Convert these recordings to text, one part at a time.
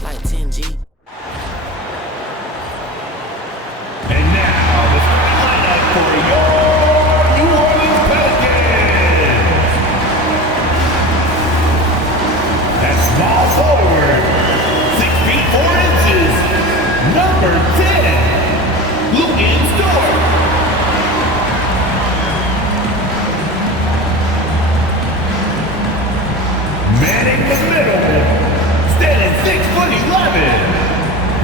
It's like 10G. And now, the starting lineup for your New Orleans Pelicans. At small forward, 6 feet 4 inches, number 10, Luguentz Dort. Manning the middle, standing 6'11",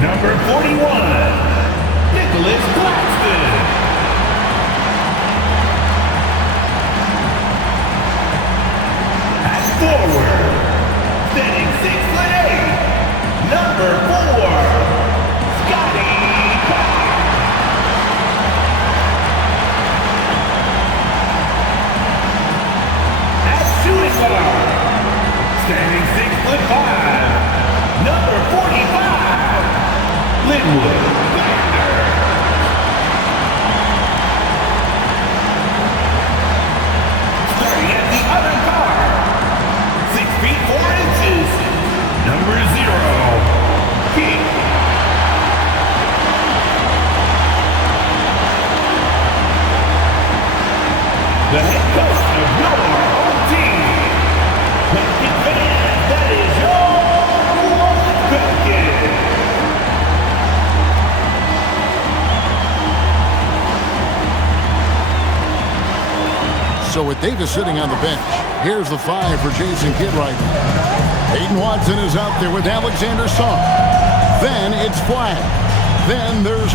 number 41, Nicholas Claxton. At forward, standing 6'8", number 4, Scotty Barnes. At shooting guard, standing 6'5", number 45, Linwood Vander. Starting at the other guard, 6 feet 4 inches, number 0, King. The head coach of your own team. Pelican fans, that is your New Orleans Pelicans. So with Davis sitting on the bench, here's the 5 for Jason Kidd right now. Aiden Watson is out there with Alexander Song. Then it's Flag. Then there's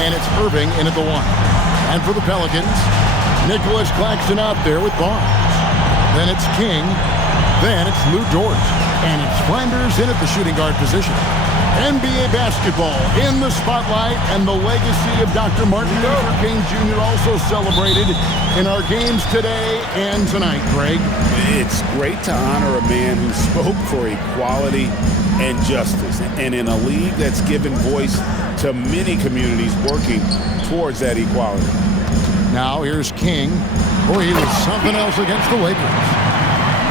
and it's Irving in at the 1. And for the Pelicans, Nicholas Claxton out there with Barnes. Then it's King. Then it's Lou Dort. And it's Flanders in at the shooting guard position. NBA basketball in the spotlight, and the legacy of Dr. Martin Luther King Jr. also celebrated in our games today and tonight, Greg. It's great to honor a man who spoke for equality and justice, and in a league that's given voice to many communities working towards that equality. Now here's King. Boy, he was something else against the Lakers.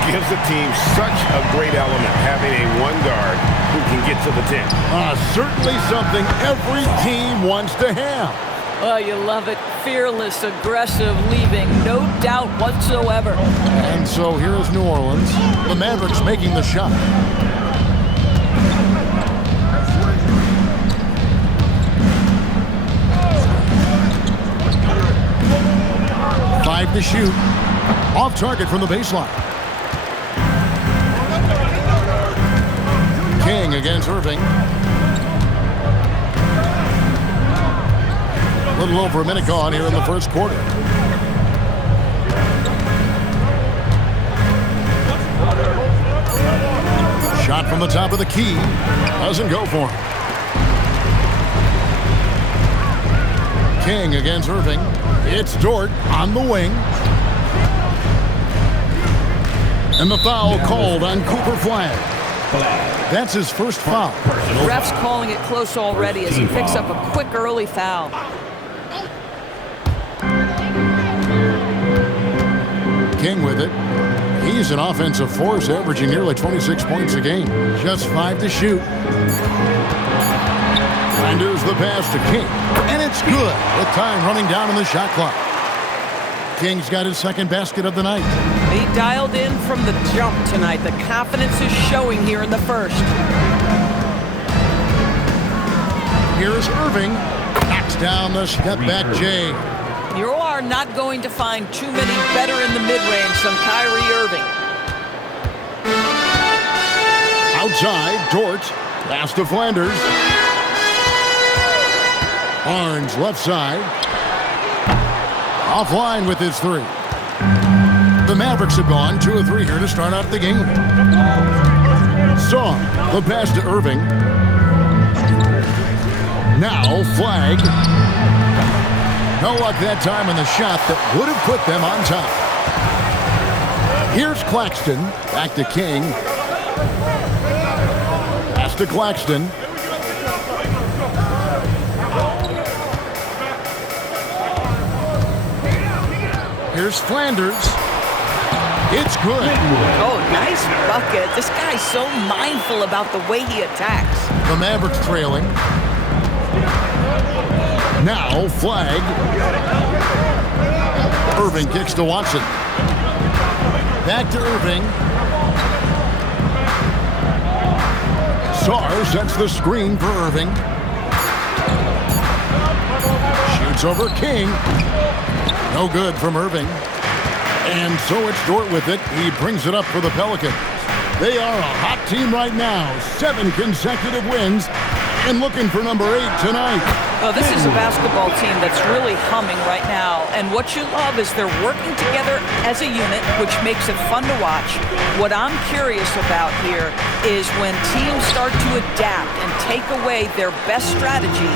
Gives the team such a great element having a one guard who can get to the 10. Certainly something every team wants to have. Oh, you love it. Fearless, aggressive, leaving, no doubt whatsoever. And so here is New Orleans. The Mavericks making the shot. To shoot. Off target from the baseline. King against Irving. A little over a minute gone here in the first quarter. Shot from the top of the key. Doesn't go for him. King against Irving. It's Dort on the wing. And the foul called on Cooper Flag. That's his first foul. Ref's calling it close already as he picks up a quick early foul. King with it. He's an offensive force, averaging nearly 26 points a game. Just 5 to shoot. And here's the pass to King. And it's good with time running down on the shot clock. King's got his second basket of the night. He dialed in from the jump tonight. The confidence is showing here in the first. Here's Irving. Knocks down the step back J. You are not going to find too many better in the mid-range than Kyrie Irving. Outside, Dort. Pass to Flanders. Barnes left side. Offline with his 3. The Mavericks have gone 2 of 3 here to start out the game. Song, the pass to Irving. Now Flag. No luck that time on the shot that would have put them on top. Here's Claxton. Back to King. Pass to Claxton. Here's Flanders. It's good. Oh, nice bucket. This guy's so mindful about the way he attacks. The Mavericks trailing. Now, flag. Irving kicks to Watson. Back to Irving. Sarr sets the screen for Irving. Shoots over King. No good from Irving. And so it's Dort with it. He brings it up for the Pelicans. They are a hot team right now. 7 consecutive wins. And looking for number 8 tonight. Well, this is a basketball team that's really humming right now. And what you love is they're working together as a unit, which makes it fun to watch. What I'm curious about here is when teams start to adapt and take away their best strategy,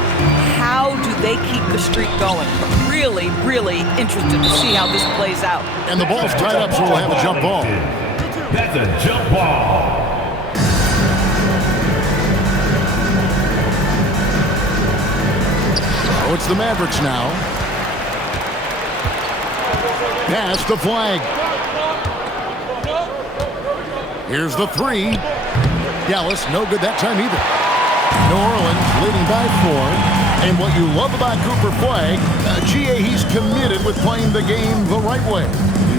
how do they keep the streak going? Really, really interested to see how this plays out. And the ball's tied up, so we'll have a jump ball. That's a jump ball. So it's the Mavericks now. Pass the flag. Here's the 3. Dallas, no good that time either. New Orleans leading by 4. And what you love about Cooper Flag, GA, he's committed with playing the game the right way.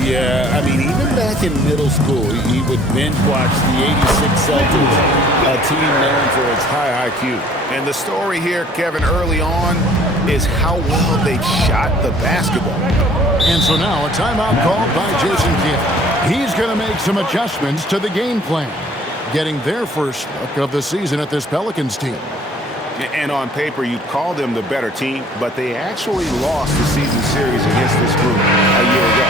Yeah, I mean, even back in middle school, he would binge watch the 86 Celtics, a team known for its high IQ. And the story here, Kevin, early on is how well they shot the basketball. And so now a timeout called by Jason Kidd. He's going to make some adjustments to the game plan, getting their first look of the season at this Pelicans team. And on paper, you call them the better team, but they actually lost the season series against this group a year ago.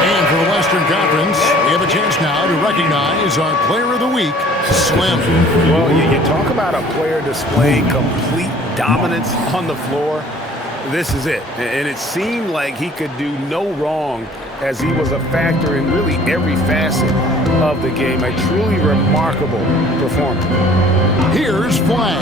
And for the Western Conference, we have a chance now to recognize our Player of the Week, Slim. Well, you talk about a player displaying complete dominance on the floor. This is it. And it seemed like he could do no wrong as he was a factor in really every facet of the game. A truly remarkable performance. Here's Flag,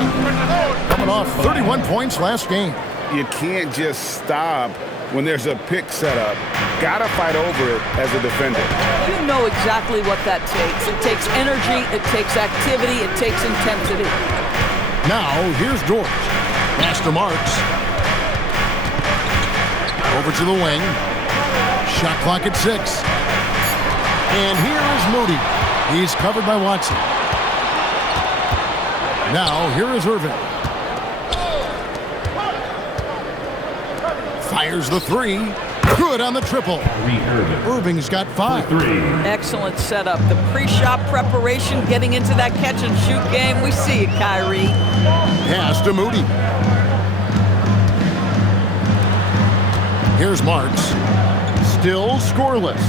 coming off 31 points last game. You can't just stop when there's a pick set up. Gotta fight over it as a defender. You know exactly what that takes. It takes energy, it takes activity, it takes intensity. Now, here's Dort. Master Marks. Over to the wing. Shot clock at 6. And here is Moody. He's covered by Watson. Now, here is Irving. Fires the 3. Good on the triple. Irving's got 5. Excellent setup. The pre-shot preparation, getting into that catch-and-shoot game. We see it, Kyrie. Pass to Moody. Here's Marks. Still scoreless.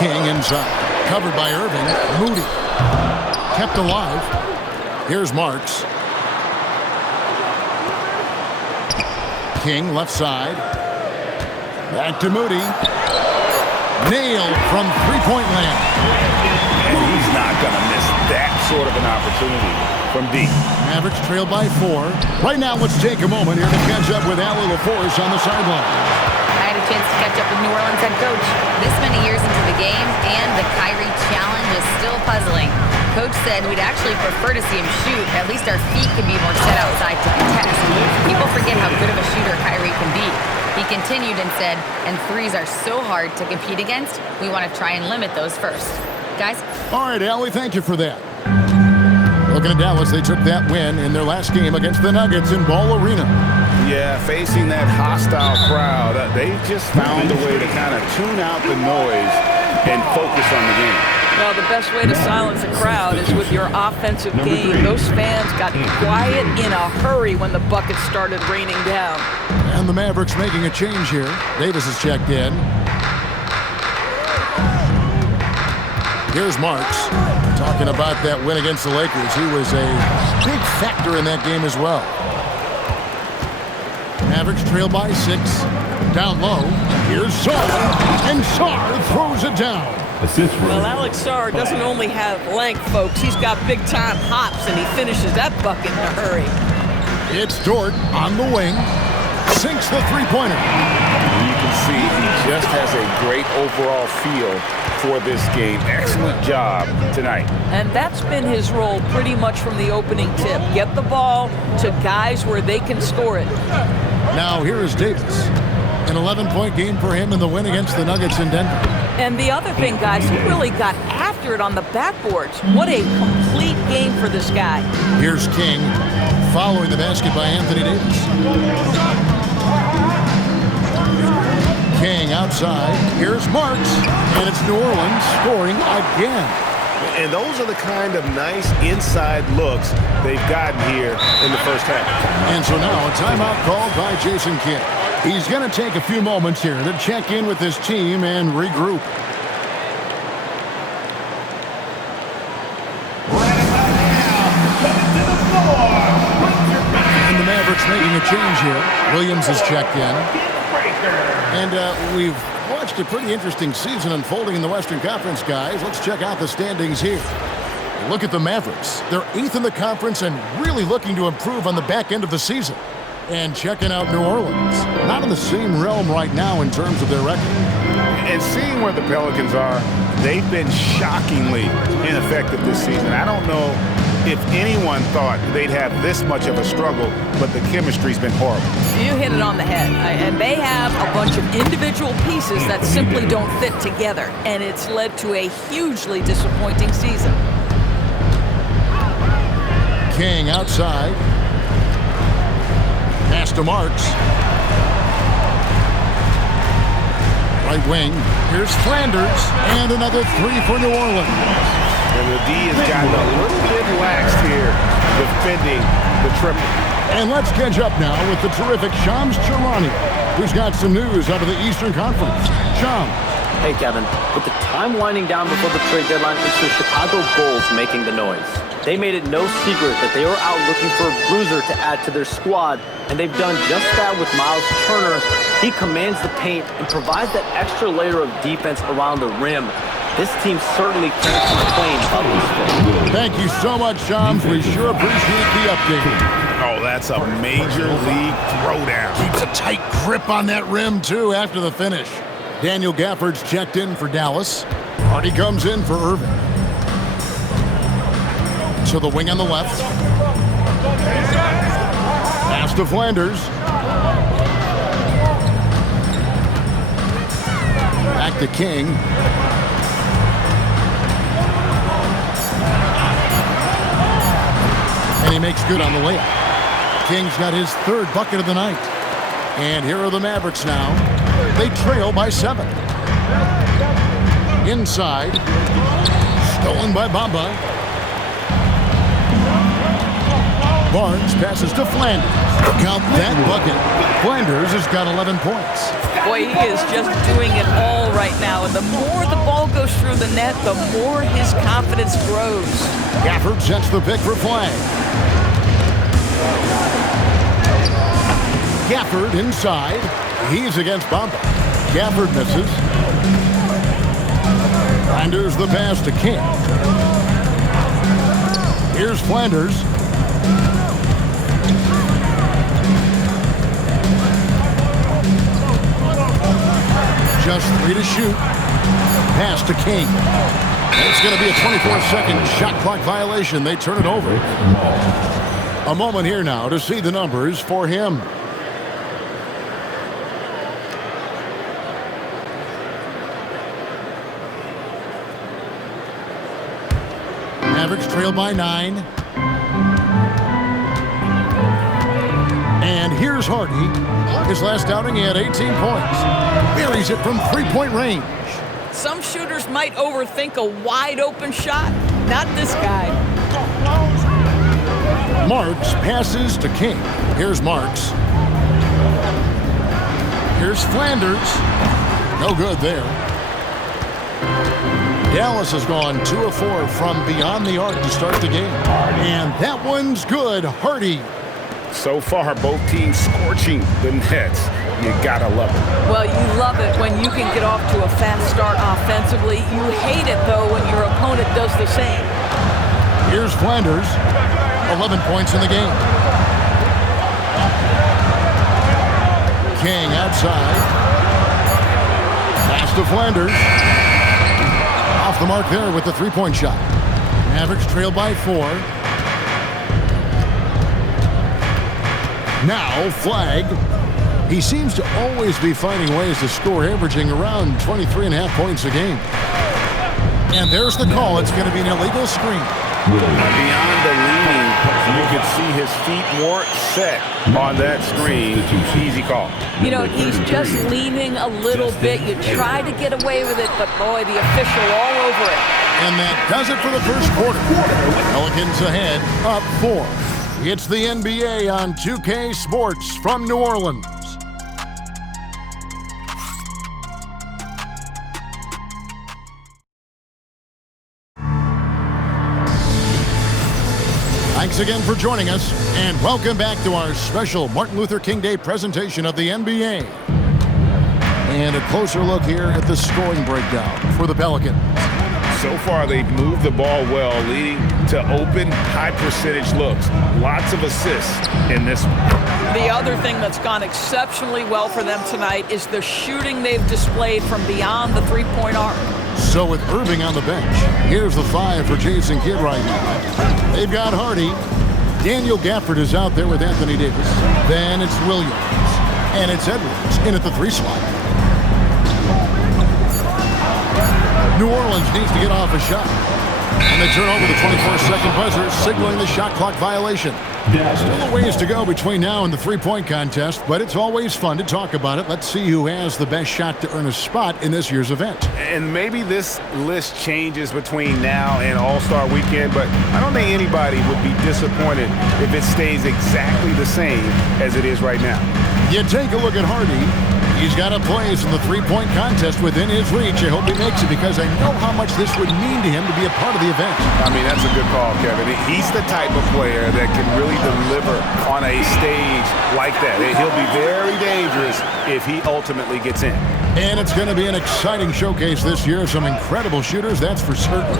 King inside. Covered by Irving. Moody. Kept alive. Here's Marks. King left side. Back to Moody. Nailed from three-point land. And he's not going to miss that sort of an opportunity from deep. Mavericks trail by 4. Right now, let's take a moment here to catch up with Allie LaForce on the sideline. I had a chance to catch up with New Orleans head coach. This many years into the game, and the Kyrie challenge is still puzzling. Coach said we'd actually prefer to see him shoot. At least our feet could be more set outside to contest. People forget how good of a shooter Kyrie can be. He continued and said, and threes are so hard to compete against, we want to try and limit those first. Guys? All right, Allie, thank you for that. Looking at Dallas, they took that win in their last game against the Nuggets in Ball Arena. Yeah, facing that hostile crowd, they just found a way to kind of tune out the noise and focus on the game. Well, the best way to silence a crowd is with your offensive game. Those fans got quiet in a hurry when the buckets started raining down. And the Mavericks making a change here. Davis has checked in. Here's Marks. Talking about that win against the Lakers. He was a big factor in that game as well. Mavericks trail by 6. Down low. Here's Sarr. And Sarr throws it down. Assist for Well, Alex Sarr doesn't only have length, folks. He's got big-time hops, and he finishes that bucket in a hurry. It's Dort on the wing. Sinks the three-pointer. You can see he just has a great overall feel for this game. Excellent job tonight. And that's been his role pretty much from the opening tip. Get the ball to guys where they can score it. Now here is Davis. An 11-point game for him in the win against the Nuggets in Denver. And the other thing, guys, he really got after it on the backboards. What a complete game for this guy. Here's King following the basket by Anthony Davis. King outside. Here's Marks. And it's New Orleans scoring again. And those are the kind of nice inside looks they've gotten here in the first half. And so now a timeout called by Jason Kidd. He's going to take a few moments here to check in with his team and regroup. And the Mavericks making a change here. Williams has checked in. And we've watched a pretty interesting season unfolding in the Western Conference, guys. Let's check out the standings here. Look at the Mavericks. They're 8th in the conference and really looking to improve on the back end of the season. And checking out New Orleans. Not in the same realm right now in terms of their record. And seeing where the Pelicans are, they've been shockingly ineffective this season. I don't know if anyone thought they'd have this much of a struggle, but the chemistry's been horrible. You hit it on the head. And they have a bunch of individual pieces that simply don't fit together. And it's led to a hugely disappointing season. King outside. Pass to Marks. Right wing. Here's Flanders. And another three for New Orleans. And the D has gotten a little bit lax here defending the triple. And let's catch up now with the terrific Shams Charania, who's got some news out of the Eastern Conference. Shams. Hey, Kevin. With the time winding down before the trade deadline, it's the Chicago Bulls making the noise. They made it no secret that they were out looking for a bruiser to add to their squad, and they've done just that with Miles Turner. He commands the paint and provides that extra layer of defense around the rim. This team certainly can't complain about this fit. Thank you so much, Shams. We sure appreciate the update. Oh, that's a major league throwdown. Keeps a tight grip on that rim, too, after the finish. Daniel Gafford's checked in for Dallas. Hardy comes in for Irving. To the wing on the left. Pass to Flanders. Back to King. And he makes good on the layup. King's got his third bucket of the night. And here are the Mavericks now. They trail by 7. Inside. Stolen by Bamba. Barnes passes to Flanders. Count that bucket. Flanders has got 11 points. Boy, he is just doing it all right now. And the more the ball goes through the net, the more his confidence grows. Gafford sets the pick for Flag. Gafford inside. He's against Bamba. Gafford misses. Flanders the pass to King. Here's Flanders. Just 3 to shoot. Pass to King. It's going to be a 24-second shot clock violation. They turn it over. A moment here now to see the numbers for him. Mavericks trail by 9. And here's Hardy. His last outing, he had 18 points. Buries it from three-point range. Some shooters might overthink a wide-open shot. Not this guy. Marks passes to King. Here's Marks. Here's Flanders. No good there. Dallas has gone 2 of 4 from beyond the arc to start the game. And that one's good. Hardy. So far, both teams scorching the Nets. You gotta love it. Well, you love it when you can get off to a fast start offensively. You hate it, though, when your opponent does the same. Here's Flanders, 11 points in the game. King outside. Pass to Flanders. Off the mark there with the three-point shot. Mavericks trail by 4. Now, Flag. He seems to always be finding ways to score, averaging around 23.5 points a game. And there's the call. It's going to be an illegal screen. Beyond the leaning, you could see his feet weren't set on that screen. Easy call. You know, he's just leaning a little bit. You try to get away with it, but boy, the official all over it. And that does it for the first quarter. Pelicans ahead, up 4. It's the NBA on 2K Sports from New Orleans. Thanks again for joining us, and welcome back to our special Martin Luther King Day presentation of the NBA. And a closer look here at the scoring breakdown for the Pelicans. So far, they've moved the ball well, leading to open, high-percentage looks. Lots of assists in this one. The other thing that's gone exceptionally well for them tonight is the shooting they've displayed from beyond the three-point arc. So with Irving on the bench, here's the 5 for Jason Kidd right now. They've got Hardy. Daniel Gafford is out there with Anthony Davis. Then it's Williams. And it's Edwards in at the 3 slot. New Orleans needs to get off a shot. And they turn over the 24-second buzzer, signaling the shot clock violation. Still a ways to go between now and the three-point contest, but it's always fun to talk about it. Let's see who has the best shot to earn a spot in this year's event. And maybe this list changes between now and All-Star Weekend, but I don't think anybody would be disappointed if it stays exactly the same as it is right now. You take a look at Hardy. He's got a place in the three-point contest within his reach. I hope he makes it because I know how much this would mean to him to be a part of the event. I mean, that's a good call, Kevin. He's the type of player that can really deliver on a stage like that. He'll be very dangerous if he ultimately gets in. And it's going to be an exciting showcase this year. Some incredible shooters, that's for certain.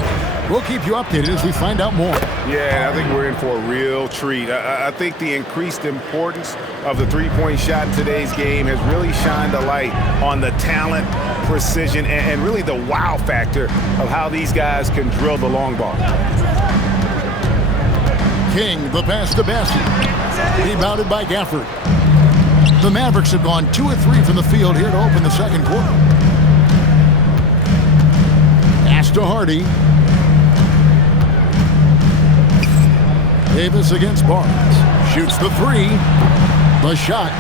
We'll keep you updated as we find out more. Yeah, I think we're in for a real treat. I think the increased importance of the three-point shot in today's game has really shined a light on the talent, precision, and really the wow factor of how these guys can drill the long ball. King, the pass to Bassey. Rebounded by Gafford. The Mavericks have gone 2 of 3 from the field here to open the second quarter. Pass to Hardy. Davis against Barnes. Shoots the 3. The shot,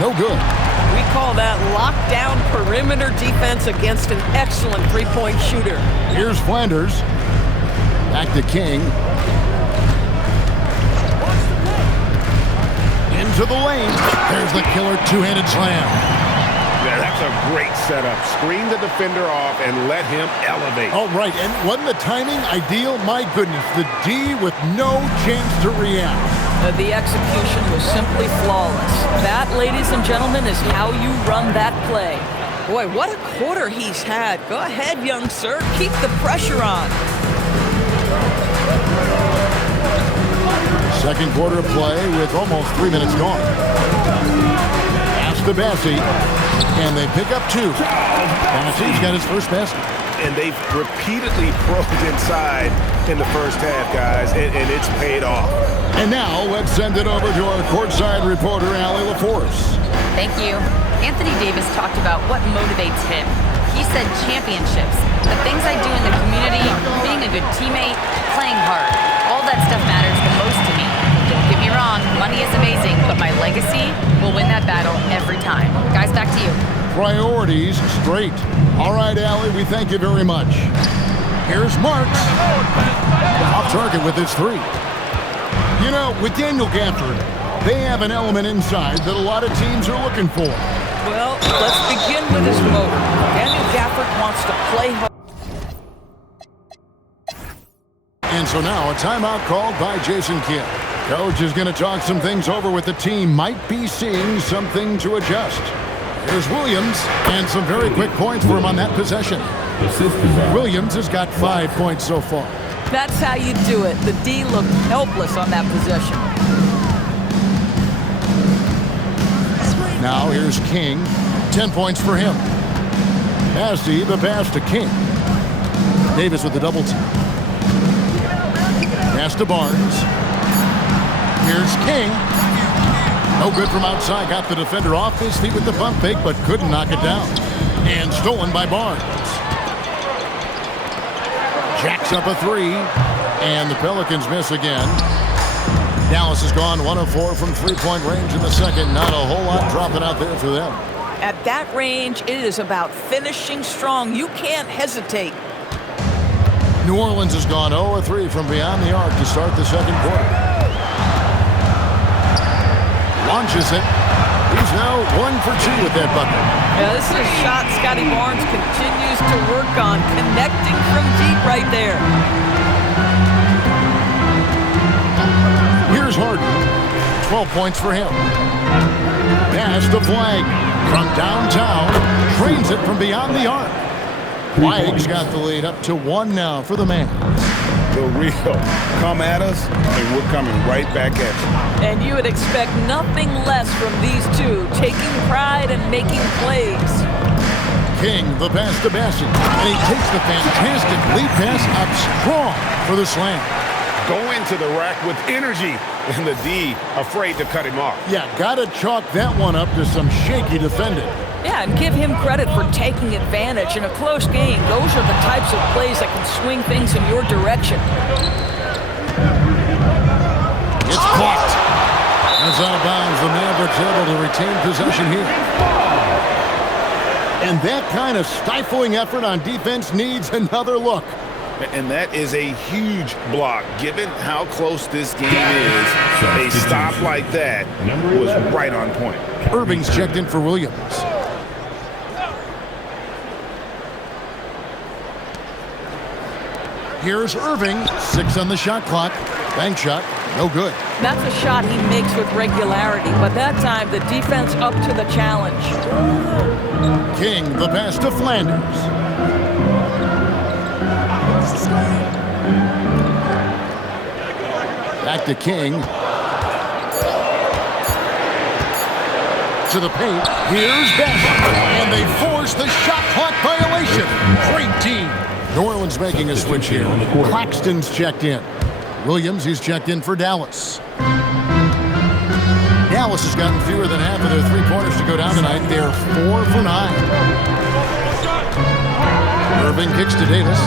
no good. We call that lockdown perimeter defense against an excellent three-point shooter. Here's Flanders. Back to King. Into the lane. There's the killer two-handed slam. Yeah, that's a great setup. Screen the defender off and let him elevate. All right, and wasn't the timing ideal? My goodness, the D with no chance to react. The execution was simply flawless. That, ladies and gentlemen, is how you run that play. Boy, what a quarter he's had. Go ahead, young sir. Keep the pressure on. Second quarter play with almost 3 minutes gone. Pass to Bassey, and they pick up 2. Bassey's got his first basket. And they've repeatedly probed inside in the first half, guys, and it's paid off. And now let's send it over to our courtside reporter, Allie LaForce. Thank you. Anthony Davis talked about what motivates him. He said championships, the things I do in the community, being a good teammate, playing hard. All that stuff matters the most to me. Don't get me wrong, money is amazing, but my legacy will win that battle every time. Guys, back to you. Priorities straight. All right, Allie, we thank you very much. Here's Marks. Off target with his 3. You know, with Daniel Gafford, they have an element inside that a lot of teams are looking for. Well, let's begin with his motor. Daniel Gafford wants to play hard. And so now a timeout called by Jason Kidd. Coach is going to talk some things over with the team. Might be seeing something to adjust. Here's Williams, and some very quick points for him on that possession. Williams has got 5 points so far. That's how you do it. The D looked helpless on that possession. Now here's King. 10 points for him. Massey, the pass to King. Davis with the double team. Pass to Barnes. Here's King. No good from outside. Got the defender off his feet with the pump fake, but couldn't knock it down. And stolen by Barnes. Jacks up a three. And the Pelicans miss again. Dallas has gone 1 of 4 from three-point range in the second. Not a whole lot dropping out there for them. At that range, it is about finishing strong. You can't hesitate. New Orleans has gone 0 of 3 from beyond the arc to start the second quarter. Launches it. He's now 1 for 2 with that bucket. Yeah, this is a shot Scotty Barnes continues to work on, connecting from deep right there. Here's Harden. 12 points for him. Pass to Flagg. From downtown. Trains it from beyond the arc. Flagg's got the lead up to 1 now for the Mavs. The real come at us, and we're coming right back at you. And you would expect nothing less from these two, taking pride and making plays. King, the pass to Bassett. And he takes the fantastic lead pass up strong for the slam. Go into the rack with energy, and the D afraid to cut him off. Yeah, gotta chalk that one up to some shaky defending. Yeah, and give him credit for taking advantage. In a close game, those are the types of plays that can swing things in your direction. It's blocked. That's out of bounds. The Mavericks able to retain possession here. And that kind of stifling effort on defense needs another look. And that is a huge block. Given how close this game is, a stop like that was right on point. Irving's checked in for Williams. Here's Irving. 6 on the shot clock. Bank shot. No good. That's a shot he makes with regularity, but that time the defense up to the challenge. King, the pass to Flanders. Back to King. To the paint. Here's Bassett. And they force the shot clock violation. Great team. New Orleans making a switch here. Claxton's checked in. Williams, he's checked in for Dallas. Dallas has gotten fewer than half of their three-pointers to go down tonight. They're 4 for 9. Irving kicks to Davis.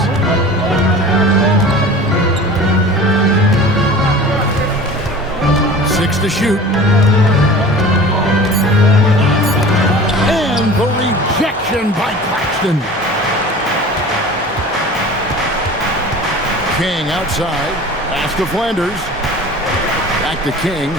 Six to shoot. And the rejection by Claxton. King outside. Pass to Flanders. Back to King.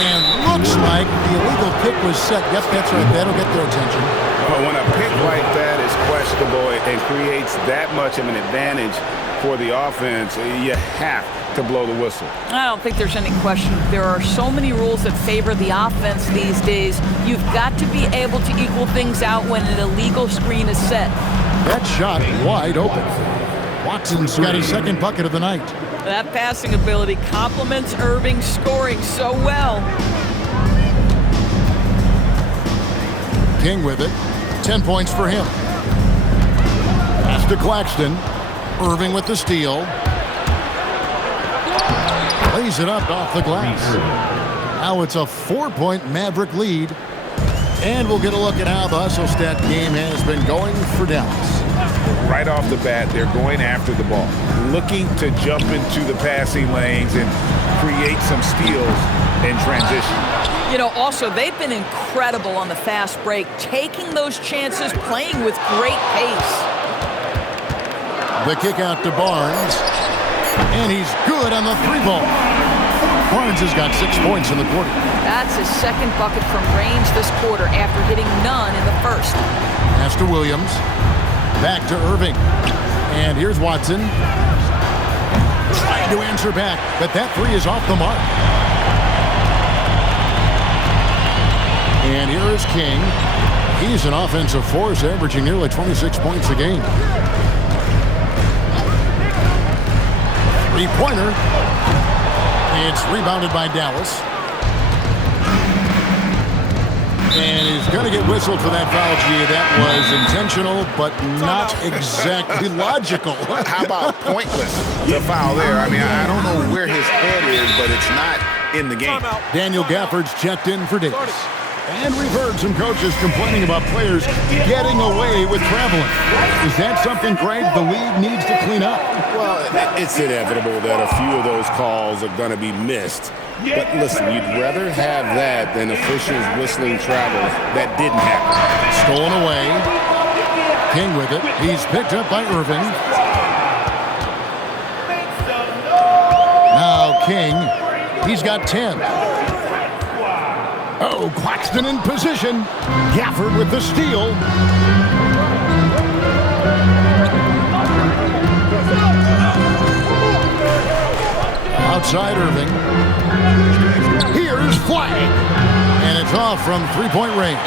And looks like the illegal pick was set. Yep, that's right. That'll get their attention. But when a pick like that is questionable and creates that much of an advantage for the offense, you have to blow the whistle. I don't think there's any question. There are so many rules that favor the offense these days. You've got to be able to equal things out when an illegal screen is set. That shot wide open. Watson's got his second bucket of the night. That passing ability complements Irving scoring so well. King with it. 10 points for him. Pass to Claxton. Irving with the steal. Lays it up off the glass. Now it's a 4-point Maverick lead. And we'll get a look at how the hustle stat game has been going for Dallas. Right off the bat, they're going after the ball, looking to jump into the passing lanes and create some steals in transition. You know, also, they've been incredible on the fast break, taking those chances, playing with great pace. The kick out to Barnes. And he's good on the 3-ball. Barnes has got 6 points in the quarter. That's his second bucket from range this quarter after hitting none in the first. Pass to Williams. Back to Irving. And here's Watson. Trying to answer back, but that three is off the mark. And here is King. He's an offensive force, averaging nearly 26 points a game. Three-pointer. It's rebounded by Dallas. And he's going to get whistled for that foul, G. That was intentional, but not exactly logical. How about pointless, the foul there? I mean, I don't know where his head is, but it's not in the game. Daniel Gafford's checked in for Davis. And we've heard some coaches complaining about players getting away with traveling. Is that something, Greg, the league needs to clean up? Well, it's inevitable that a few of those calls are going to be missed. But listen, you'd rather have that than officials whistling travels that didn't happen. Stolen away. King with it. He's picked up by Irving. Now King. He's got 10. Oh, Claxton in position. Gafford with the steal. Outside Irving. Here's Flag. And it's off from three-point range.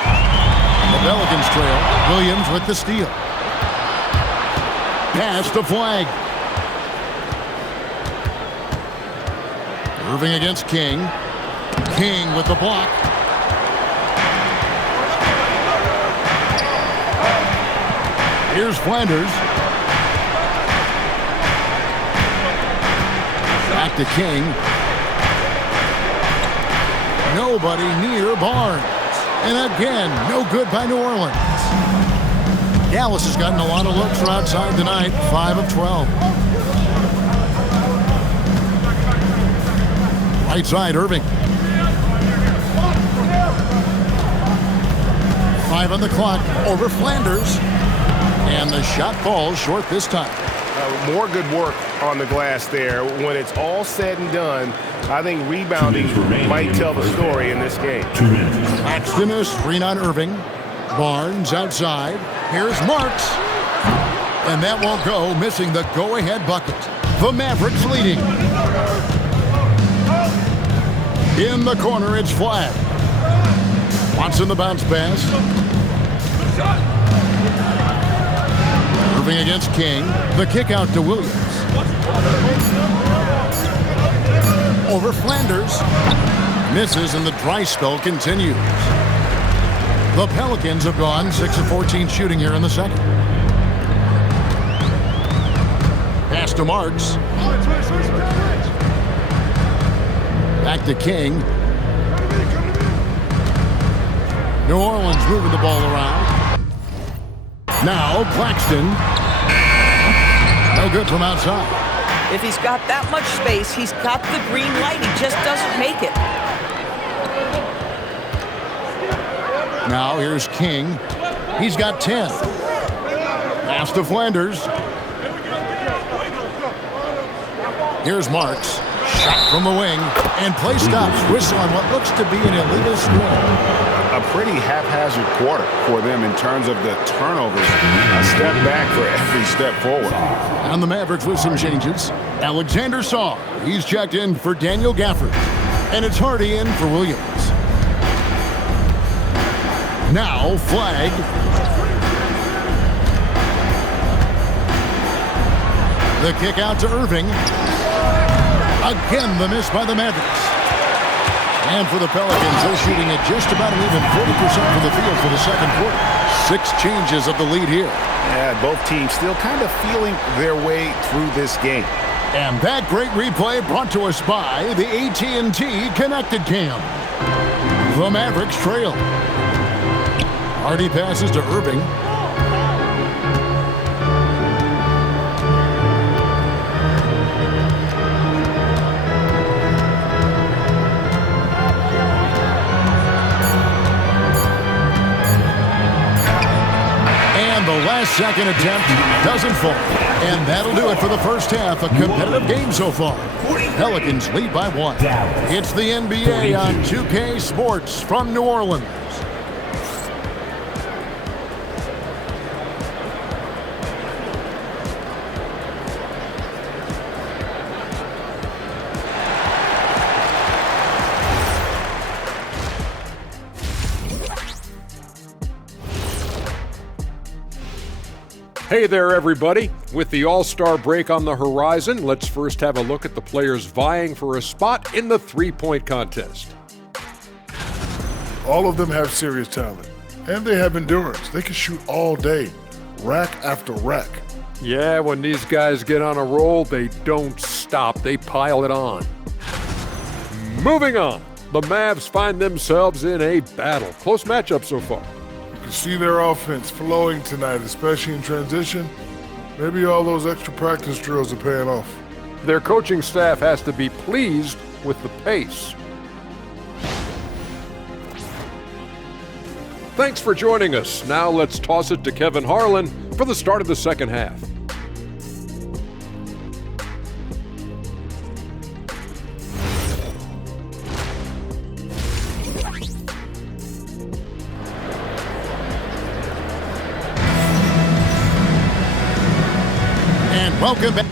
The Pelicans trail. Williams with the steal. Pass to Flag. Irving against King. King with the block. Here's Flanders. Back to King. Nobody near Barnes. And again, no good by New Orleans. Dallas has gotten a lot of looks from outside tonight. 5 of 12. Right side, Irving. 5 on the clock. Over Flanders. And the shot falls short this time. More good work on the glass there. When it's all said and done, I think rebounding might tell the story in this game. Claxton is screen on Irving. Barnes outside. Here's Marks. And that won't go, missing the go-ahead bucket. The Mavericks leading. In the corner, it's Flag. Watson the bounce pass. Irving against King. The kick out to Williams. Over Flanders. Misses and the dry spell continues. The Pelicans have gone 6 of 14 shooting here in the second. Pass to Marks. Back to King. New Orleans moving the ball around. Now Claxton. No good from outside. If he's got that much space, he's got the green light. He just doesn't make it. Now here's King. He's got 10. Pass to Flanders. Here's Marks. Shot from the wing. And play stops. Whistle on what looks to be an illegal screen. A pretty haphazard quarter for them in terms of the turnovers. A step back for every step forward. And the Mavericks with some changes. Alexander Saw. He's checked in for Daniel Gafford. And it's Hardy in for Williams. Now Flag. The kick out to Irving. Again, the miss by the Mavericks. And for the Pelicans, they're shooting at just about an even 40% from the field for the second quarter. 6 changes of the lead here. Yeah, both teams still kind of feeling their way through this game. And that great replay brought to us by the AT&T Connected Cam. The Mavericks trail. Hardy passes to Irving. The last second attempt doesn't fall. And that'll do it for the first half. A competitive game so far. Pelicans lead by 1. It's the NBA on 2K Sports from New Orleans. Hey there, everybody. With the All-Star break on the horizon, let's first have a look at the players vying for a spot in the three-point contest. All of them have serious talent, and they have endurance. They can shoot all day, rack after rack. Yeah, when these guys get on a roll, they don't stop. They pile it on. Moving on, the Mavs find themselves in a battle. Close matchup so far. You can see their offense flowing tonight, especially in transition. Maybe all those extra practice drills are paying off. Their coaching staff has to be pleased with the pace. Thanks for joining us. Now let's toss it to Kevin Harlan for the start of the second half. And welcome back.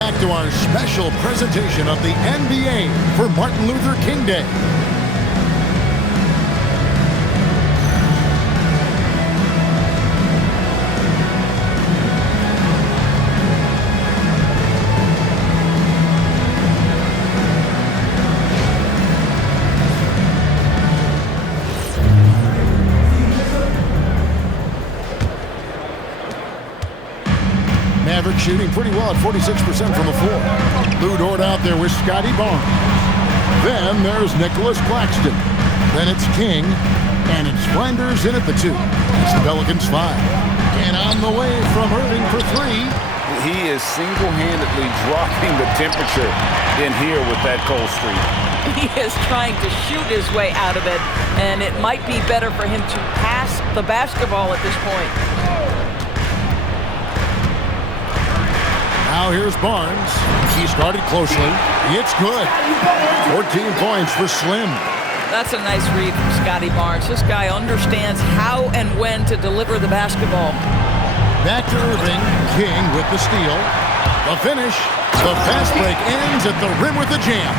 Back to our special presentation of the NBA for Martin Luther King Day. Mavericks shooting pretty well at 46% from the floor. Lou Dort out there with Scotty Barnes. Then there's Nicholas Claxton. Then it's King. And it's Flinders in at the 2. It's the Pelicans 5. And on the way from Irving for 3. He is single-handedly dropping the temperature in here with that cold streak. He is trying to shoot his way out of it, and it might be better for him to pass the basketball at this point. Now here's Barnes. He started closely. It's good. 14 points for Slim. That's a nice read from Scotty Barnes. This guy understands how and when to deliver the basketball. Back to Irving. King with the steal. The finish. The fast break ends at the rim with a jam.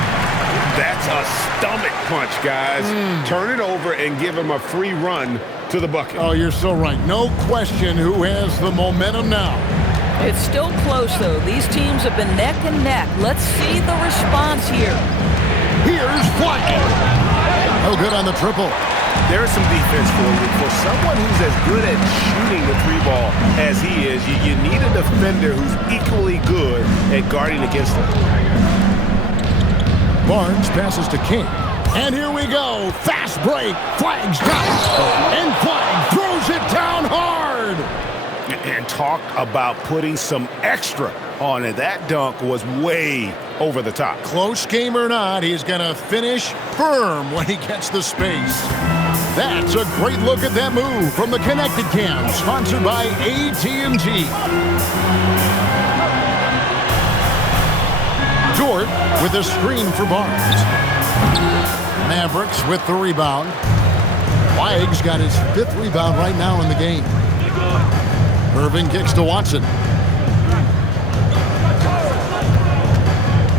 That's a stomach punch, guys. Turn it over and give him a free run to the bucket. Oh, you're so right. No question who has the momentum now. It's still close, though. These teams have been neck and neck. Let's see the response here. Here's Flynn. No good on the triple. There's some defense for you. For someone who's as good at shooting the three ball as he is, you need a defender who's equally good at guarding against him. Barnes passes to King. And here we go. Fast break. Flag's got it. And Flag throws it down hard. And talk about putting some extra on it. That dunk was way over the top. Close game or not, he's going to finish firm when he gets the space. That's a great look at that move from the Connected Cam, sponsored by AT&T. Dort with a screen for Barnes. Mavericks with the rebound. Flag's got his 5th rebound right now in the game. Irving kicks to Watson.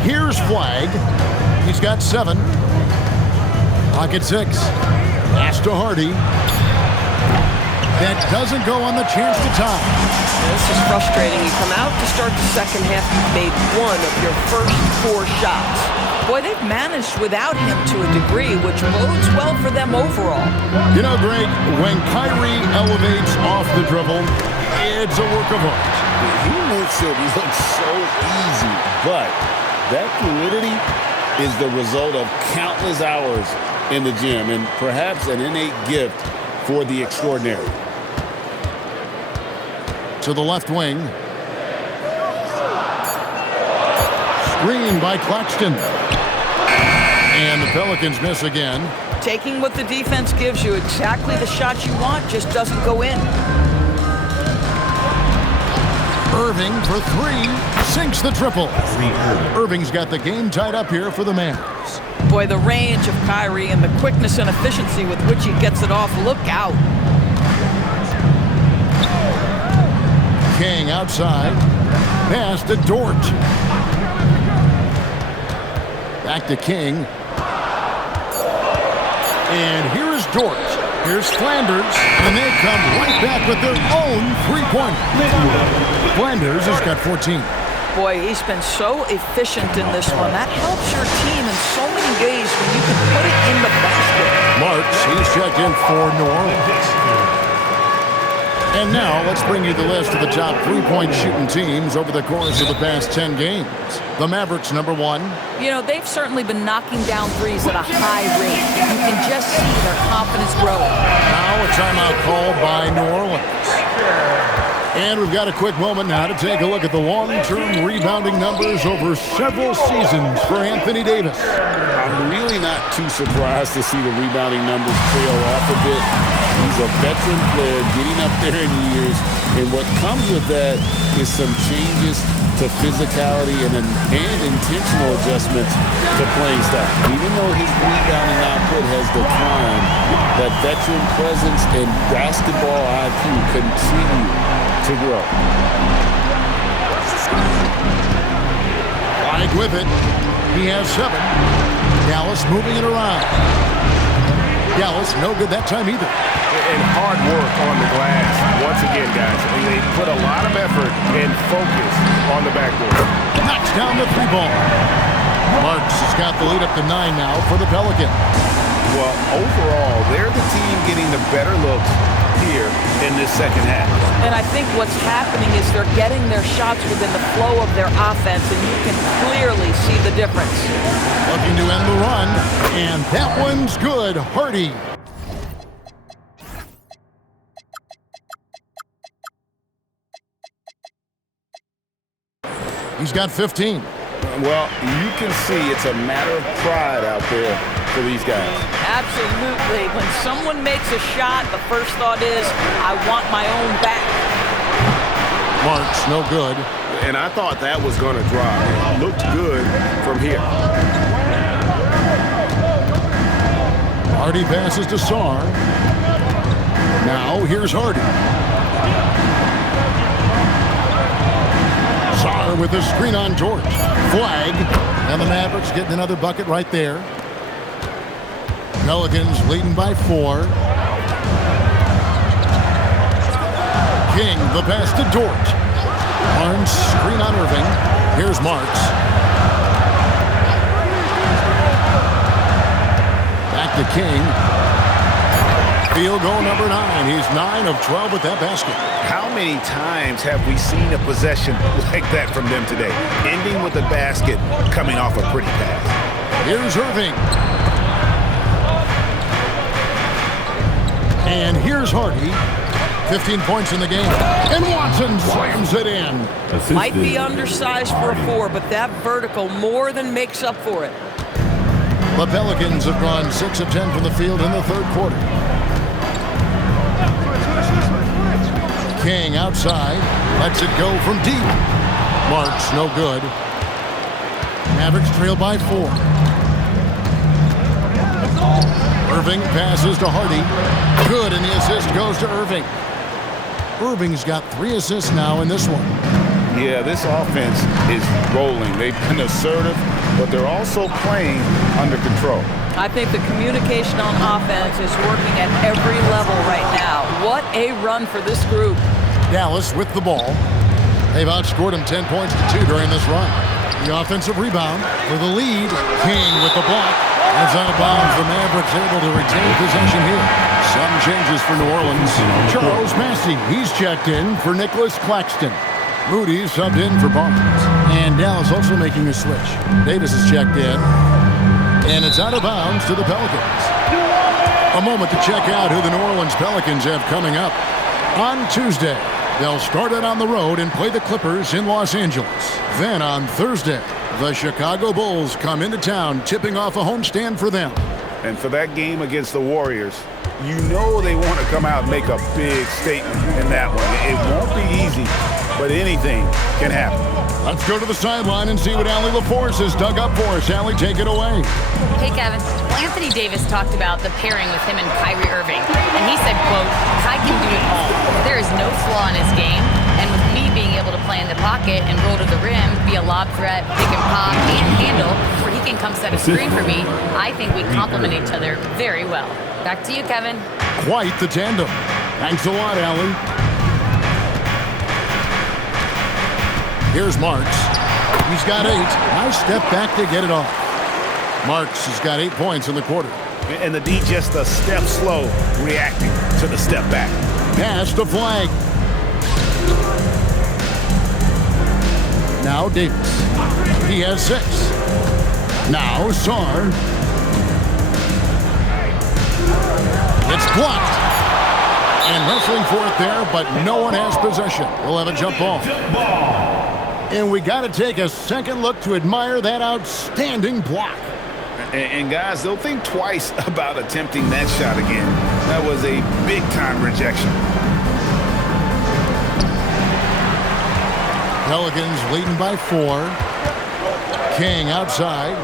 Here's Flag. He's got 7. Pocket 6. Pass to Hardy. That doesn't go on the chance to tie. This is frustrating. You come out to start the second half, you've made 1 of your first 4 shots. Boy, they've managed without him to a degree, which bodes well for them overall. You know, Greg, when Kyrie elevates off the dribble, it's a work of art. He makes it look so easy, but that fluidity is the result of countless hours in the gym and perhaps an innate gift for the extraordinary. To the left wing. Screen by Claxton. And the Pelicans miss again. Taking what the defense gives you, exactly the shot you want, just doesn't go in. Irving for 3, sinks the triple. Irving's got the game tied up here for the Mavs. Boy, the range of Kyrie and the quickness and efficiency with which he gets it off, look out. King outside, pass to Dort. Back to King. And here is Dort. Here's Flanders, and they come right back with their own three-pointer. Flanders has got 14. Boy, he's been so efficient in this one. That helps your team in so many ways when you can put it in the basket. Marks, he's checked in for New Orleans. And now let's bring you the list of the top three-point shooting teams over the course of the past 10 games. The Mavericks, number 1. You know, they've certainly been knocking down threes at a high rate. You can just see their confidence growing. Now a timeout called by New Orleans. And we've got a quick moment now to take a look at the long-term rebounding numbers over several seasons for Anthony Davis. I'm really not too surprised to see the rebounding numbers trail off a bit. He's a veteran player getting up there in years, and what comes with that is some changes to physicality and intentional adjustments to playing style. Even though his rebounding output has declined, that veteran presence and basketball IQ continue to grow. Clyde with it. He has 7. Dallas moving it around. Dallas no good that time either. And hard work on the glass. Once again, guys, they put a lot of effort and focus on the backboard. Knocks down the 3-ball. Marks has got the lead up to 9 now for the Pelicans. Well, overall, they're the team getting the better looks here in this second half. And I think what's happening is they're getting their shots within the flow of their offense, and you can clearly see the difference. Looking to end the run, and that one's good. Hardy. He's got 15. Well, you can see it's a matter of pride out there for these guys. Absolutely. When someone makes a shot, the first thought is, I want my own back. Marks, no good. And I thought that was going to drop. It looked good from here. Hardy passes to Sarr. Now here's Hardy. Sarr with a screen on George. Flag. And the Mavericks getting another bucket right there. Pelicans leading by 4. King, the pass to Dort. Barnes, screen on Irving. Here's Marks. Back to King. Field goal number 9. He's 9 of 12 with that basket. How many times have we seen a possession like that from them today? Ending with a basket, coming off a pretty pass. Here's Irving. And here's Hardy. 15 points in the game. And Watson slams it in. Might be undersized for a 4, but that vertical more than makes up for it. The Pelicans have gone 6 of 10 from the field in the third quarter. King outside. Lets it go from deep. Marks no good. Mavericks trail by 4. Irving passes to Hardy. Good, and the assist goes to Irving. Irving's got 3 assists now in this one. Yeah, this offense is rolling. They've been assertive, but they're also playing under control. I think the communication on offense is working at every level right now. What a run for this group. Dallas with the ball. They've outscored him 10 points to 2 during this run. The offensive rebound for the lead. King with the block. It's out of bounds. The Mavericks able to retain possession here. Some changes for New Orleans. Charles Massey, he's checked in for Nicholas Claxton. Moody subbed in for Barnes. And Dallas also making a switch. Davis is checked in. And it's out of bounds to the Pelicans. A moment to check out who the New Orleans Pelicans have coming up. On Tuesday, they'll start it on the road and play the Clippers in Los Angeles. Then on Thursday, the Chicago Bulls come into town, tipping off a homestand for them. And for that game against the Warriors, you know they want to come out and make a big statement in that one. It won't be easy, but anything can happen. Let's go to the sideline and see what Allie LaForce has dug up for us. Allie, take it away. Hey, Kevin. Anthony Davis talked about the pairing with him and Kyrie Irving, and he said, quote, "Kai can do it all. There is no flaw in his game, and with me being able to play in the pocket and roll to the rim, be a lob threat, pick and pop, and handle, where he can come set a screen for me. I think we complement each other very well. Back to you, Kevin. Quite the tandem. Thanks a lot, Allie. Here's Marks. He's got 8. Nice step back to get it off. Marks has got 8 points in the quarter. And the D just a step slow reacting to the step back. Pass to Flag. Now Davis. He has 6. Now Sarr. It's blocked. And wrestling for it there, but no one has possession. We'll have a jump ball. And we got to take a second look to admire that outstanding block. And guys, they'll think twice about attempting that shot again. That was a big-time rejection. Pelicans leading by 4. King outside.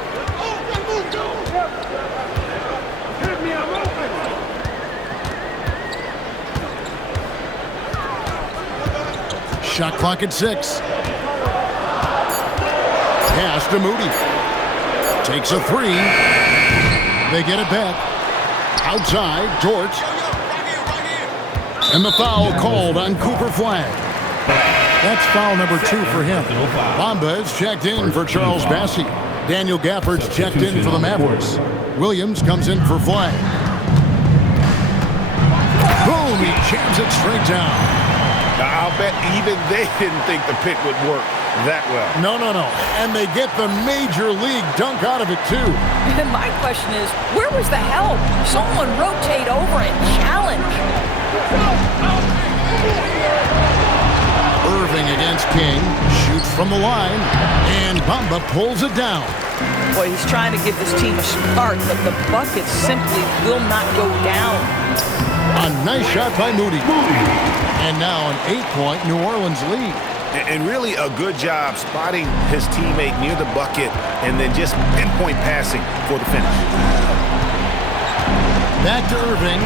Shot clock at 6. Pass to Moody. Takes a 3. They get it back. Outside, George. And the foul called on Cooper Flag. That's foul number 2 for him. Bamba is checked in for Charles Bassey. Daniel Gafford's checked in for the Mavericks. Williams comes in for Flag. Boom, he jams it straight down. Now, I'll bet even they didn't think the pick would work that well. No. And they get the major league dunk out of it, too. And my question is, where was the help? Someone rotate over and challenge. Irving against King. Shoots from the line. And Bamba pulls it down. Boy, he's trying to give this team a spark, but the bucket simply will not go down. A nice shot by Moody. And now an 8-point New Orleans lead. And really a good job spotting his teammate near the bucket and then just pinpoint passing for the finish. Back to Irving.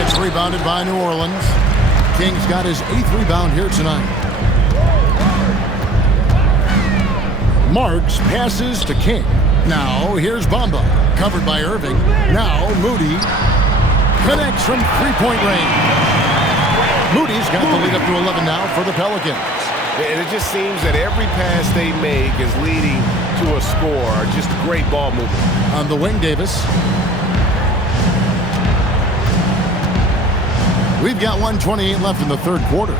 It's rebounded by New Orleans. King's got his 8th rebound here tonight. Marks passes to King. Now here's Bamba. Covered by Irving. Now Moody connects from 3-point range. Moody's got the lead up to 11 now for the Pelicans. And it just seems that every pass they make is leading to a score. Just great ball movement. On the wing, Davis. We've got 1:28 left in the third quarter.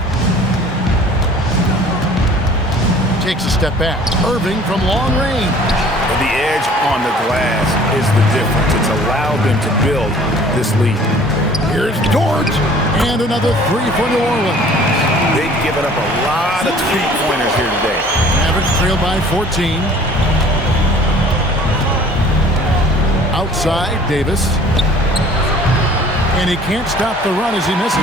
Takes a step back. Irving from long range. And the edge on the glass is the difference. It's allowed them to build this lead. Here's George. And another 3 for New Orleans. They've given up a lot of three-pointers here today. Mavericks trail by 14. Outside, Davis. And he can't stop the run as he misses. A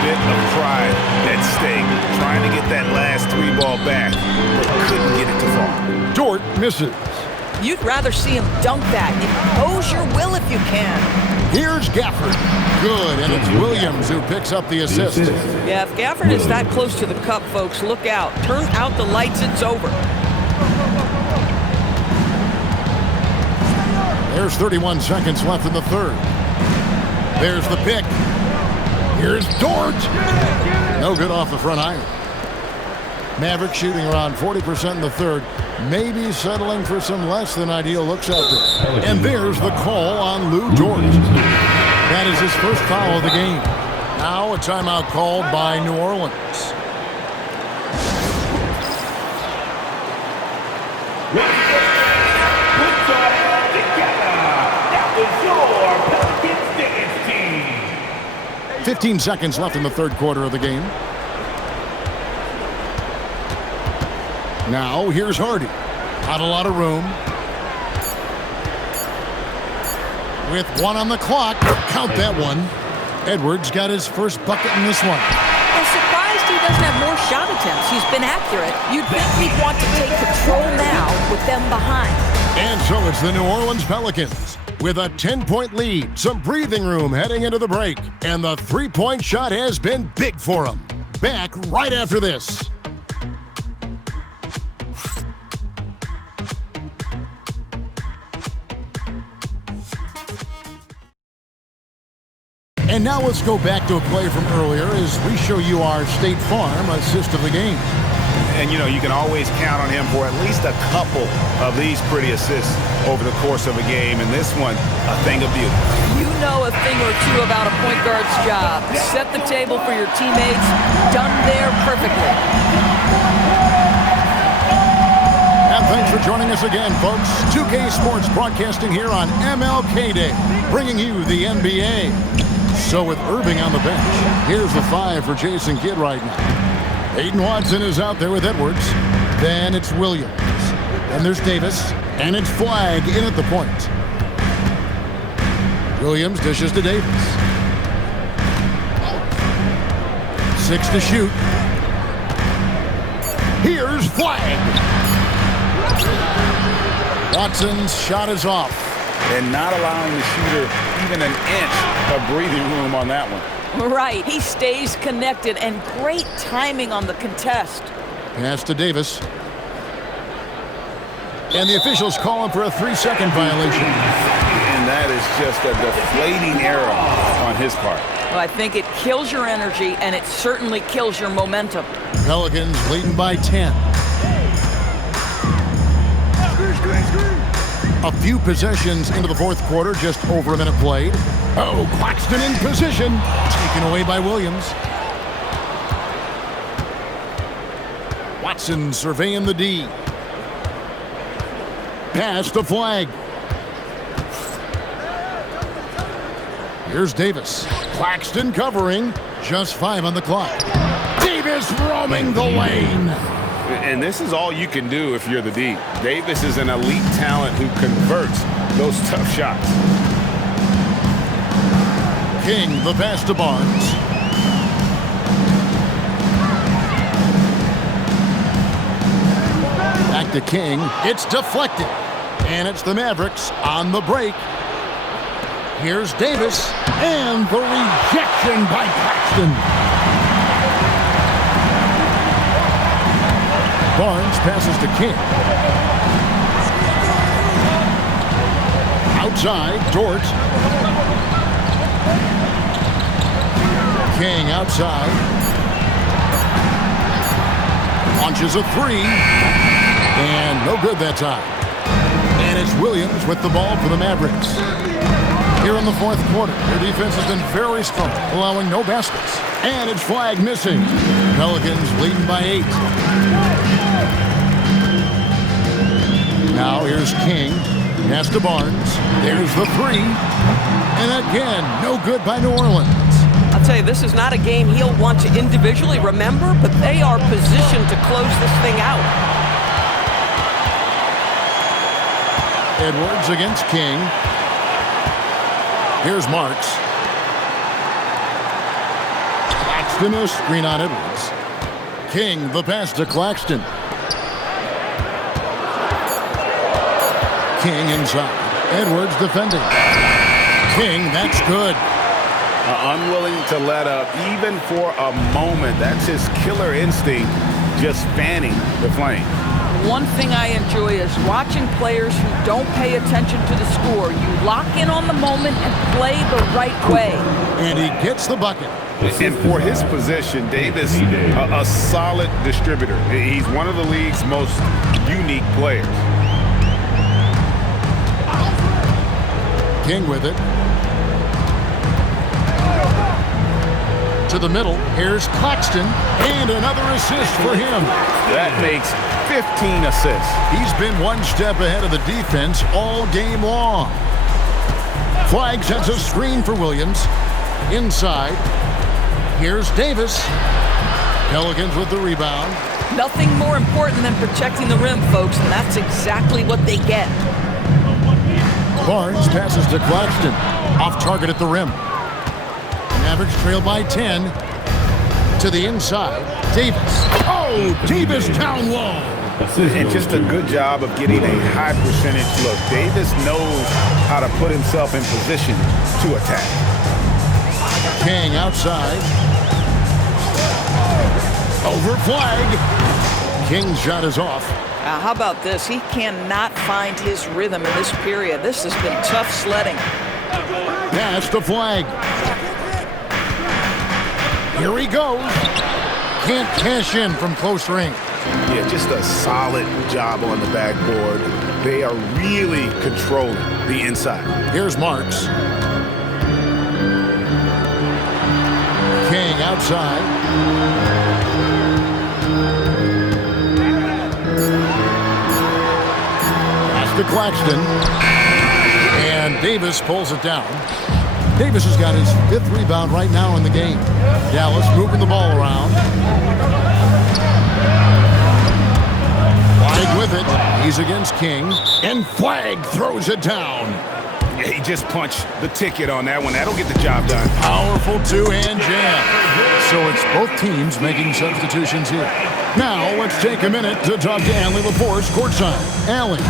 bit of pride at stake, trying to get that last 3 ball back, but couldn't get it to fall. Dort misses. You'd rather see him dunk that. Impose your will if you can. Here's Gafford. Good, and it's Williams who picks up the assist. Yeah, if Gafford is that close to the cup, folks, look out. Turn out the lights, it's over. There's 31 seconds left in the third. There's the pick. Here's Dort. No good off the front iron. Maverick shooting around 40% in the third. Maybe settling for some less than ideal looks out there. And there's the call on Lou Dort. That is his first foul of the game. Now a timeout called by New Orleans. Put your hands together. That was your Pelicans dance team. 15 seconds left in the third quarter of the game. Now here's Hardy. Not a lot of room. With 1 on the clock. Count that one. Edwards got his first bucket in this one. I'm surprised he doesn't have more shot attempts. He's been accurate. You'd think he'd want to take control now with them behind. And so it's the New Orleans Pelicans with a 10-point lead, some breathing room heading into the break, and the three-point shot has been big for them. Back right after this. And now let's go back to a play from earlier as we show you our State Farm assist of the game. And, you know, you can always count on him for at least a couple of these pretty assists over the course of a game. And this one, a thing of beauty. You know a thing or two about a point guard's job. Set the table for your teammates. Done there perfectly. And thanks for joining us again, folks. 2K Sports broadcasting here on MLK Day, bringing you the NBA. So with Irving on the bench, here's the 5 for Jason Kidd right now. Aiden Watson is out there with Edwards. Then it's Williams. Then there's Davis. And it's Flagg in at the point. Williams dishes to Davis. 6 to shoot. Here's Flagg. Watson's shot is off. And not allowing the shooter even an inch of breathing room on that one. Right. He stays connected, and great timing on the contest. Pass to Davis. And the officials call him for a 3-second violation. And that is just a deflating error on his part. Well, I think it kills your energy, and it certainly kills your momentum. Pelicans leading by 10. A few possessions into the fourth quarter, just over a minute played. Oh, Claxton in position. Taken away by Williams. Watson surveying the D. Pass to Flagg. Here's Davis. Claxton covering. Just 5 on the clock. Davis roaming the lane. And this is all you can do if you're the D. Davis is an elite talent who converts those tough shots. King, the pass to Barnes. Back to King. It's deflected. And it's the Mavericks on the break. Here's Davis. And the rejection by Claxton. Barnes passes to King. Outside, Dort. King outside. Launches a 3. And no good that time. And it's Williams with the ball for the Mavericks. Here in the fourth quarter, their defense has been very strong, allowing no baskets. And it's Flagg missing. Pelicans leading by 8. Now here's King. Pass to Barnes. There's the 3. And again, no good by New Orleans. I'll tell you, this is not a game he'll want to individually remember, but they are positioned to close this thing out. Edwards against King. Here's Marks. Claxton a screen on Edwards. King, the pass to Claxton. King inside. Edwards defending. King, that's good. Unwilling to let up even for a moment. That's his killer instinct, just fanning the flame. One thing I enjoy is watching players who don't pay attention to the score. You lock in on the moment and play the right way. And he gets the bucket. And for his position, Davis, a solid distributor. He's one of the league's most unique players. King with it. To the middle. Here's Claxton. And another assist for him. That makes 15 assists. He's been one step ahead of the defense all game long. Flagg sets a screen for Williams. Inside. Here's Davis. Pelicans with the rebound. Nothing more important than protecting the rim, folks, and that's exactly what they get. Barnes passes to Claxton. Off target at the rim. Mavericks trail by 10. To the inside. Davis. Oh, Davis down low. And just a good job of getting a high percentage look. Davis knows how to put himself in position to attack. King outside. Over flag. King's shot is off. How about this? He cannot find his rhythm in this period. This has been tough sledding. Pass the flag. Here he goes. Can't cash in from close range. Yeah, just a solid job on the backboard. They are really controlling the inside. Here's Marks. King outside. Pass to Claxton. And Davis pulls it down. Davis has got his 5th rebound right now in the game. Dallas moving the ball around. Flag with it. He's against King. And Flag throws it down. He just punched the ticket on that one. That'll get the job done. Powerful two-hand jam. So it's both teams making substitutions here. Now let's take a minute to talk to Allie LaForce courtside. Allie.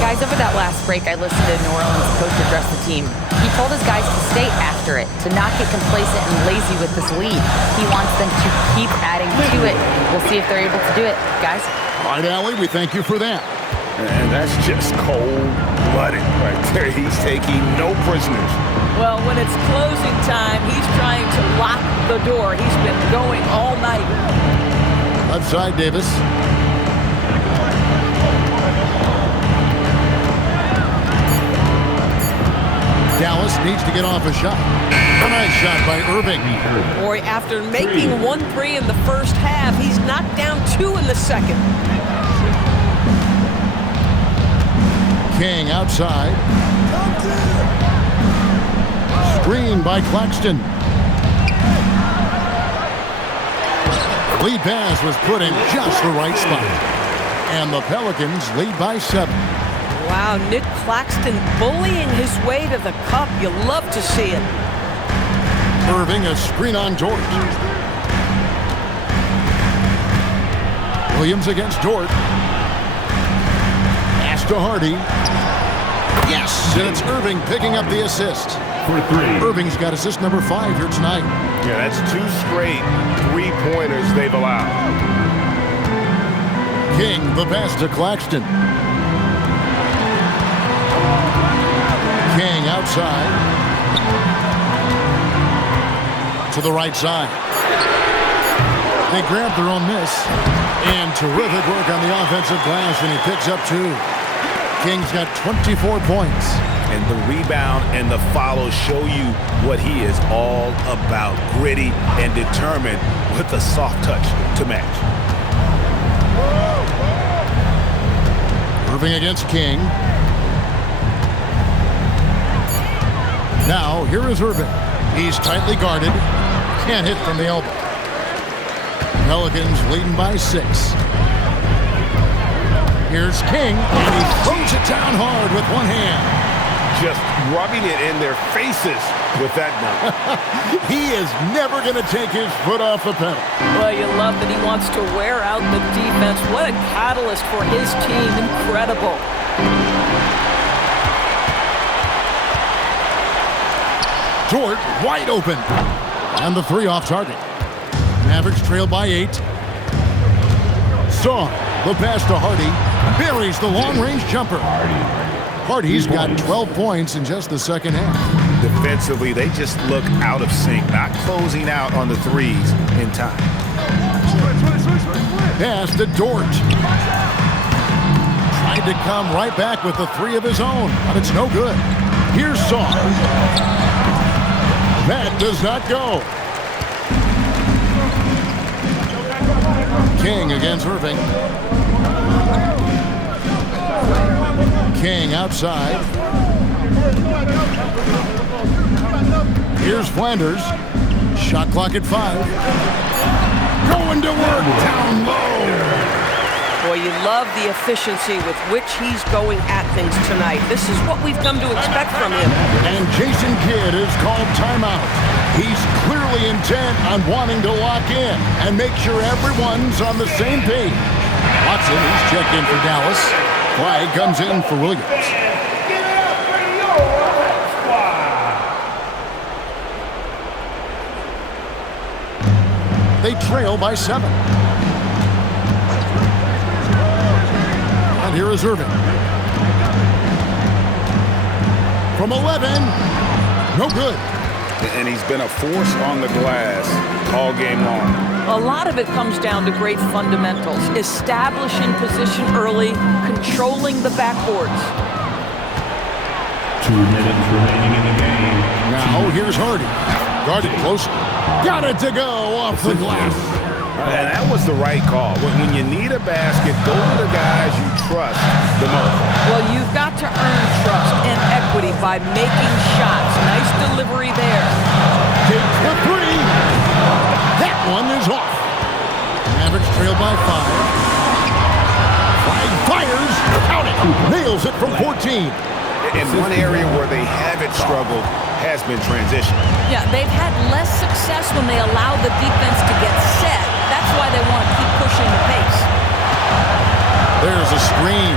Guys, over that last break, I listened to New Orleans coach address the team. He told his guys to stay after it, to not get complacent and lazy with this lead. He wants them to keep adding to it. We'll see if they're able to do it. Guys? All right, Allie, we thank you for that. And that's just cold-blooded right there. He's taking no prisoners. Well, when it's closing time, he's trying to lock the door. He's been going all night. Left side, Davis. Dallas needs to get off a shot. A nice shot by Irving. Boy, after making 1 3 in the first half, he's knocked down 2 in the second. King outside. Screen by Claxton. Lead pass was put in just the right spot. And the Pelicans lead by 7. Wow, Nick Claxton bullying his way to the cup. You love to see it. Irving a screen on Dort. Williams against Dort. Pass to Hardy. Yes, and it's Irving picking up the assist. For 3. Irving's got assist number 5 here tonight. Yeah, that's 2 straight 3-pointers they've allowed. King, the pass to Claxton. King outside. To the right side. They grab their own miss. And terrific work on the offensive glass, and he picks up 2. King's got 24 points. And the rebound and the follow show you what he is all about. Gritty and determined with a soft touch to match. Irving against King. Now, here is Irving. He's tightly guarded. Can't hit from the elbow. Pelicans leading by 6. Here's King, and he throws it down hard with one hand. Just rubbing it in their faces with that dunk. He is never going to take his foot off the pedal. Well, you love that he wants to wear out the defense. What a catalyst for his team. Incredible. Dort wide open. And the 3 off target. Mavericks trail by 8. Saw the pass to Hardy. Buries the long-range jumper. Hardy's got 12 points in just the second half. Defensively, they just look out of sync, not closing out on the threes in time. Pass to Dort. Tried to come right back with the 3 of his own, but it's no good. Here's Saw. That does not go. King against Irving. King outside. Here's Flanders. Shot clock at 5. Going to work down low. Boy, you love the efficiency with which he's going at things tonight. This is what we've come to expect from him. And Jason Kidd is called timeout. He's clearly intent on wanting to lock in and make sure everyone's on the same page. Watson, he's checked in for Dallas. Clyde comes in for Williams. Get up for your squad. They trail by 7. And here is Irving. From 11. No good. And he's been a force on the glass all game long. A lot of it comes down to great fundamentals. Establishing position early, controlling the backboards. 2 minutes remaining in the game. Now here's Hardy. Guarded closely. Got it to go off the glass. And that was the right call. When you need a basket, go to the guys you trust the most. Well, you've got to earn trust and equity by making shots. Nice delivery there. Takes the 3. That one is off. Mavericks trail by 5. Clyde fires. Count it. Nails it from 14. In one area where they haven't struggled has been transition. Yeah, they've had less success when they allow the defense to get set. That's why they want to keep pushing the pace. There's a screen.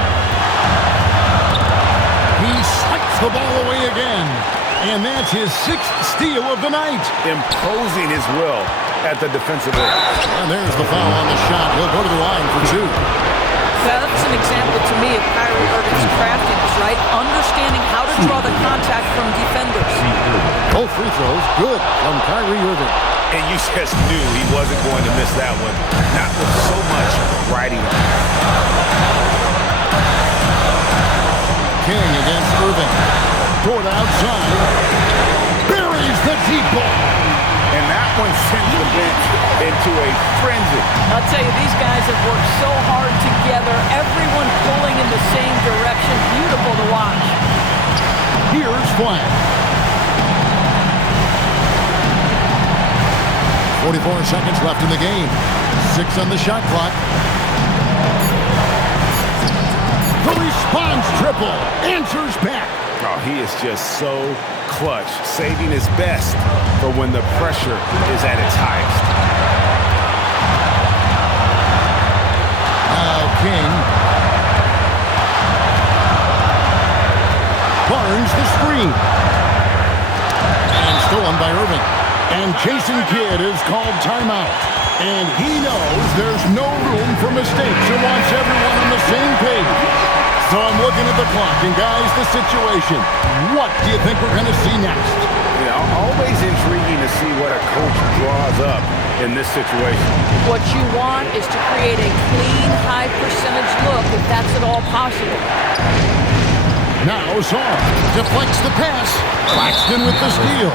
He swipes the ball away again. And that's his 6th steal of the night. Imposing his will at the defensive end. And there's the foul on the shot. He'll go to the line for 2. That's an example to me of Kyrie Irving's craftiness, right? Understanding how to draw the contact from defenders. Both free throws good from Kyrie Irving. And you just knew he wasn't going to miss that one. Not with so much riding on it. King against Irving. Toward outside. Buries the deep ball. And that one sent the bench into a frenzy. I'll tell you, these guys have worked so hard together. Everyone pulling in the same direction. Beautiful to watch. Here's Flag. 44 seconds left in the game. 6 on the shot clock. The response triple. Answers back. Oh, he is just so clutch, saving his best for when the pressure is at its highest. Now King. Barnes the screen. And stolen by Irving. And Jason Kidd is called timeout. And he knows there's no room for mistakes and wants everyone on the same page. So I'm looking at the clock, and guys, the situation. What do you think we're going to see next? You know, always intriguing to see what a coach draws up in this situation. What you want is to create a clean, high-percentage look, if that's at all possible. Now Zorn deflects the pass. Claxton with the steal.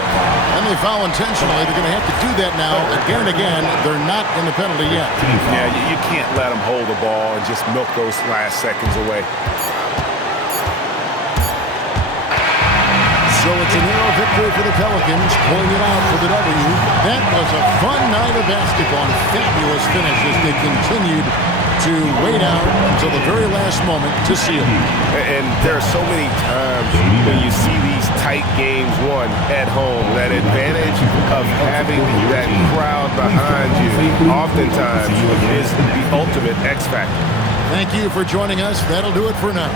And they foul intentionally. They're going to have to do that now again and again. They're not in the penalty yet. Yeah, you can't let them hold the ball and just milk those last seconds away. So it's a narrow victory for the Pelicans, pulling it out for the W. That was a fun night of basketball and fabulous finish as they continued to wait out until the very last moment to seal. And there are so many times when you see these tight games won at home, that advantage of having that crowd behind you oftentimes is the ultimate X factor. Thank you for joining us. That'll do it for now.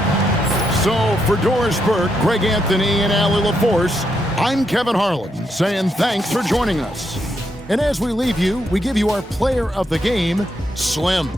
So for Doris Burke, Greg Anthony, and Allie LaForce, I'm Kevin Harlan saying thanks for joining us. And as we leave you, we give you our player of the game, Slim.